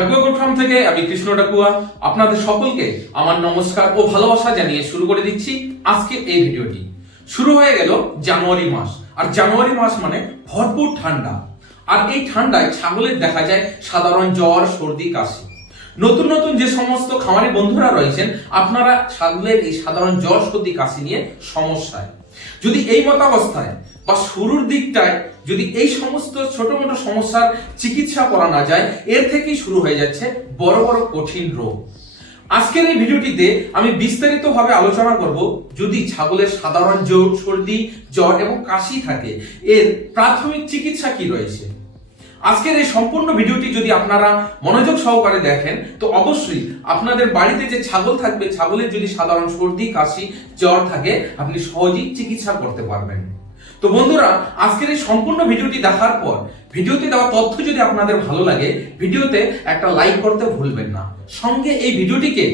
Dakua goat farm থেকে আমি কৃষ্ণ ডাকুয়া আপনাদের সকলকে আমার নমস্কার ও ভালোবাসা জানিয়ে শুরু করে দিচ্ছি আজকে এই ভিডিওটি। শুরু হয়ে গেল জানুয়ারি মাস, আর জানুয়ারি মাস মানে ভরপুর ঠান্ডা। আর এই ঠান্ডায় ছাগলের দেখা যায় সাধারণ জ্বর, সর্দি, কাশি। নতুন নতুন যে সমস্ত খামারি বন্ধুরা রয়েছেন, আপনারা ছাগলের এই সাধারণ জ্বর, সর্দি, কাশি নিয়ে সমস্যায়, যদি এই মতাবস্থায় বা শুরুর দিকটায় যদি এই সমস্ত ছোট মোটো সমস্যার চিকিৎসা করা না যায়, এর থেকেই শুরু হয়ে যাচ্ছে বড় বড় কঠিন রোগ। আজকের এই ভিডিওটিতে আমি বিস্তারিতভাবে আলোচনা করব, যদি ছাগলের সাধারণ জ্বর, সর্দি, জ্বর এবং কাশি থাকে, এর প্রাথমিক চিকিৎসা কি রয়েছে। আজকের এই সম্পূর্ণ ভিডিওটি যদি আপনারা মনোযোগ সহকারে দেখেন, তো অবশ্যই আপনাদের বাড়িতে যে ছাগল থাকবে, ছাগলের যদি সাধারণ সর্দি, কাশি, জ্বর থাকে, আপনি সহজেই চিকিৎসা করতে পারবেন। তো বন্ধুরা, আজকের এই সম্পূর্ণ ভিডিওটি দেখার পর ভিডিওতে দেওয়া তথ্য যদি আপনাদের ভালো লাগে, ভিডিওতে একটা লাইক করতে ভুলবেন না। সঙ্গে এই ভিডিওটিকে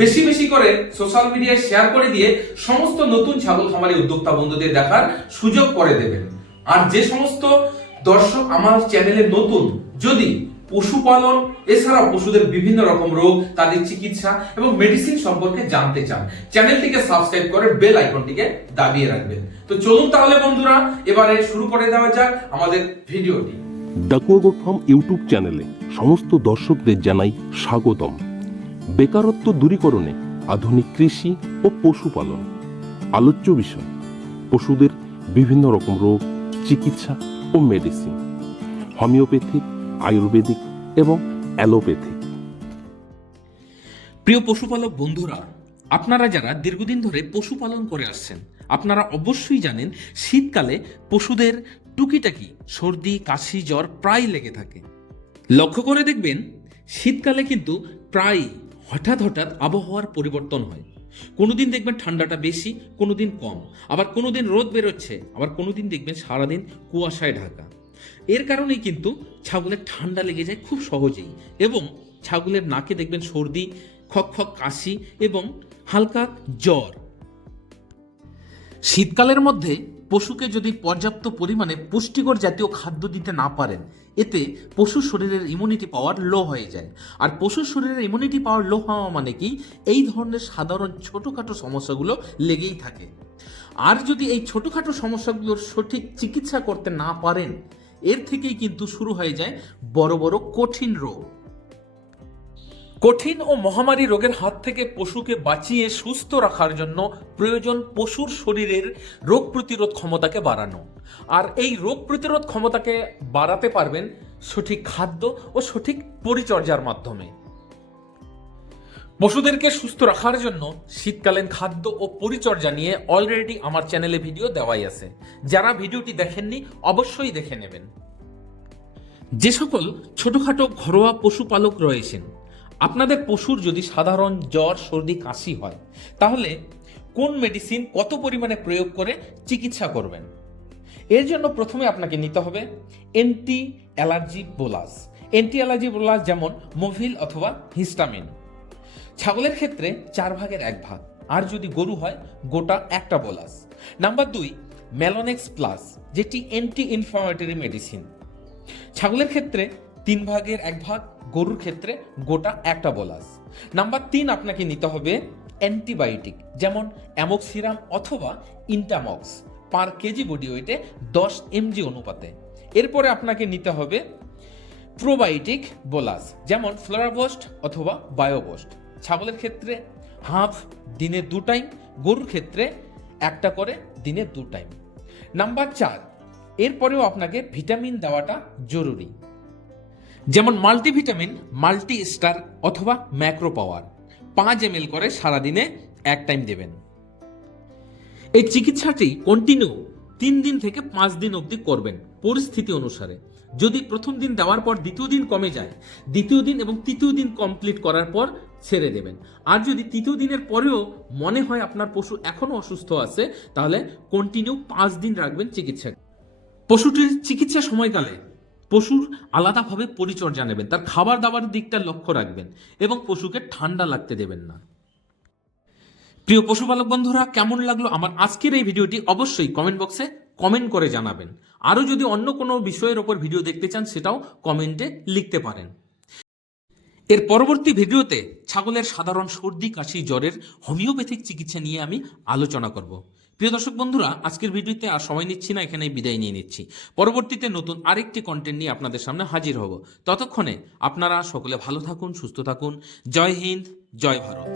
বেশি বেশি করে সোশ্যাল মিডিয়ায় শেয়ার করে দিয়ে সমস্ত নতুন ছাগল খামারি উদ্যোক্তা বন্ধুদের দেখার সুযোগ করে দেবেন। আর যে সমস্ত দর্শক আমার চ্যানেলে নতুন, যদি পশুপালন এছাড়াও পশুদের বিভিন্ন রকম রোগ, তাদের চিকিৎসা এবং মেডিসিন সম্পর্কে জানতে চান, চ্যানেলটিকে সাবস্ক্রাইব করে বেল আইকনটিকে দাবিয়ে রাখবেন। তো চলুন তাহলে বন্ধুরা, এবারে শুরু করে দেওয়া যাক আমাদের ভিডিওটি। ডাকুয়া গোট ফার্ম ইউটিউব চ্যানেলে সমস্ত দর্শকদের জানাই স্বাগতম। বেকারত্ব দূরীকরণে আধুনিক কৃষি ও পশুপালন আলোচ্য বিষয়। পশুদের বিভিন্ন রকম রোগ, চিকিৎসা ও মেডিসিন, হোমিওপ্যাথিক, আয়ুর্বেদিক এবং অ্যালোপ্যাথিক। প্রিয় পশুপালক বন্ধুরা, আপনারা যারা দীর্ঘদিন ধরে পশুপালন করে আসছেন, আপনারা অবশ্যই জানেন শীতকালে পশুদের টুকিটাকি সর্দি, কাশি, জ্বর প্রায় লেগে থাকে। লক্ষ্য করে দেখবেন শীতকালে কিন্তু প্রায় হঠাৎ হঠাৎ আবহাওয়ার পরিবর্তন হয়। কোনোদিন দেখবেন ঠান্ডাটা বেশি, কোনোদিন কম, আবার কোনোদিন রোদ বেরোচ্ছে, আবার কোনোদিন দেখবেন সারাদিন কুয়াশায় ঢাকা। এর কারণেই কিন্তু ছাগলের ঠান্ডা লেগে যায় খুব সহজেই, এবং ছাগলের নাকে দেখবেন সর্দি, খক কাশি এবং হালকা জ্বর। শীতকালের মধ্যে পশুকে যদি পর্যাপ্ত পরিমাণে পুষ্টিকর জাতীয় খাদ্য দিতে না পারেন, এতে পশুর শরীরের ইমিউনিটি পাওয়ার লো হয়ে যায়। আর পশুর শরীরের ইমিউনিটি পাওয়ার লো হওয়া মানে কি, এই ধরনের সাধারণ ছোটোখাটো সমস্যাগুলো লেগেই থাকে। আর যদি এই ছোটোখাটো সমস্যাগুলোর সঠিক চিকিৎসা করতে না পারেন, এর থেকেই কিন্তু শুরু হয়ে যায় বড় বড় কঠিন রোগ। কঠিন ও মহামারী রোগের হাত থেকে পশুকে বাঁচিয়ে সুস্থ রাখার জন্য প্রয়োজন পশুর শরীরের রোগ প্রতিরোধ ক্ষমতাকে বাড়ানো। আর এই রোগ প্রতিরোধ ক্ষমতাকে বাড়াতে পারবেন সঠিক খাদ্য ও সঠিক পরিচর্যার মাধ্যমে। পশুদেরকে সুস্থ রাখার জন্য শীতকালীন খাদ্য ও পরিচর্যা নিয়ে অলরেডি আমার চ্যানেলে ভিডিও দেওয়াই আছে। যারা ভিডিওটি দেখেননি অবশ্যই দেখে নেবেন। যে সকল ছোটখাটো ঘরোয়া পশুপালক রয়েছেন, আপনাদের পশুর যদি সাধারণ জ্বর, সর্দি, কাশি হয়, তাহলে কোন মেডিসিন কত পরিমাণে প্রয়োগ করে চিকিৎসা করবেন। এর জন্য প্রথমে আপনাকে নিতে হবে anti allergy bolus. Anti allergy bolus যেমন মোভিল অথবা হিস্টামিন। ছাগলের ক্ষেত্রে 4 ভাগের 1 ভাগ, আর যদি গরু হয় গোটা একটা বোলাস। নাম্বার 2 মেলোনেক্স প্লাস, যেটি অ্যান্টি ইনফ্লামেটরি মেডিসিন। ছাগলের ক্ষেত্রে 3 ভাগের 1 ভাগ, গরুর ক্ষেত্রে গোটা একটা বোলাস। নাম্বার 3 আপনাকে নিতে হবে অ্যান্টিবায়োটিক, যেমন অ্যামোক্সিরাম অথবা ইন্টামক্স, পার কেজি বডি ওয়েটে 10 mg অনুপাতে। এরপরে আপনাকে নিতে হবে প্রোবায়োটিক বোলাস, যেমন ফ্লোরাবোস্ট অথবা বায়োবোস্ট। ছাগলের ক্ষেত্রে হাফ, দিনে 2 টাইম, গরুর ক্ষেত্রে একটা করে দিনে 2 টাইম। নাম্বার 4 এরপরেও আপনাকে ভিটামিন দেওয়াটা জরুরি, যেমন মাল্টিভিটামিন, মাল্টি স্টার অথবা ম্যাক্রো পাওয়ার 5 ml করে সারাদিনে 1 টাইম দেবেন। এই চিকিৎসাটি কন্টিনিউ 3 দিন থেকে 5 দিন অবধি করবেন পরিস্থিতি অনুসারে। যদি প্রথম দিন দেওয়ার পর দ্বিতীয় দিন কমে যায়, দ্বিতীয় দিন এবং তৃতীয় দিন কমপ্লিট করার পর ছেড়ে দেবেন। আর যদি তৃতীয় দিনের পরেও মনে হয় আপনার পশু এখনো অসুস্থ আছে, তাহলে কন্টিনিউ 5 দিন রাখবেন চিকিৎসা। পশুটির চিকিৎসা সময়কালে পশুর আলাদাভাবে পরিচর্যা নেবেন, তার খাবার দাবার দিকটা লক্ষ্য রাখবেন এবং পশুকে ঠান্ডা লাগতে দেবেন না। প্রিয় পশুপালক বন্ধুরা, কেমন লাগলো আমার আজকের এই ভিডিওটি অবশ্যই কমেন্ট বক্সে কমেন্ট করে জানাবেন। আরও যদি অন্য কোনো বিষয়ের ওপর ভিডিও দেখতে চান, সেটাও কমেন্টে লিখতে পারেন। এর পরবর্তী ভিডিওতে ছাগলের সাধারণ সর্দি কাশি জ্বরের হোমিওপ্যাথিক চিকিৎসা নিয়ে আমি আলোচনা করব। প্রিয় দর্শক বন্ধুরা, আজকের ভিডিওতে আর সময় নিচ্ছি না, এখানেই বিদায় নিয়ে নিচ্ছি। পরবর্তীতে নতুন আরেকটি কন্টেন্ট নিয়ে আপনাদের সামনে হাজির হব। ততক্ষণে আপনারা সকলে ভালো থাকুন, সুস্থ থাকুন। জয় হিন্দ, জয় ভারত।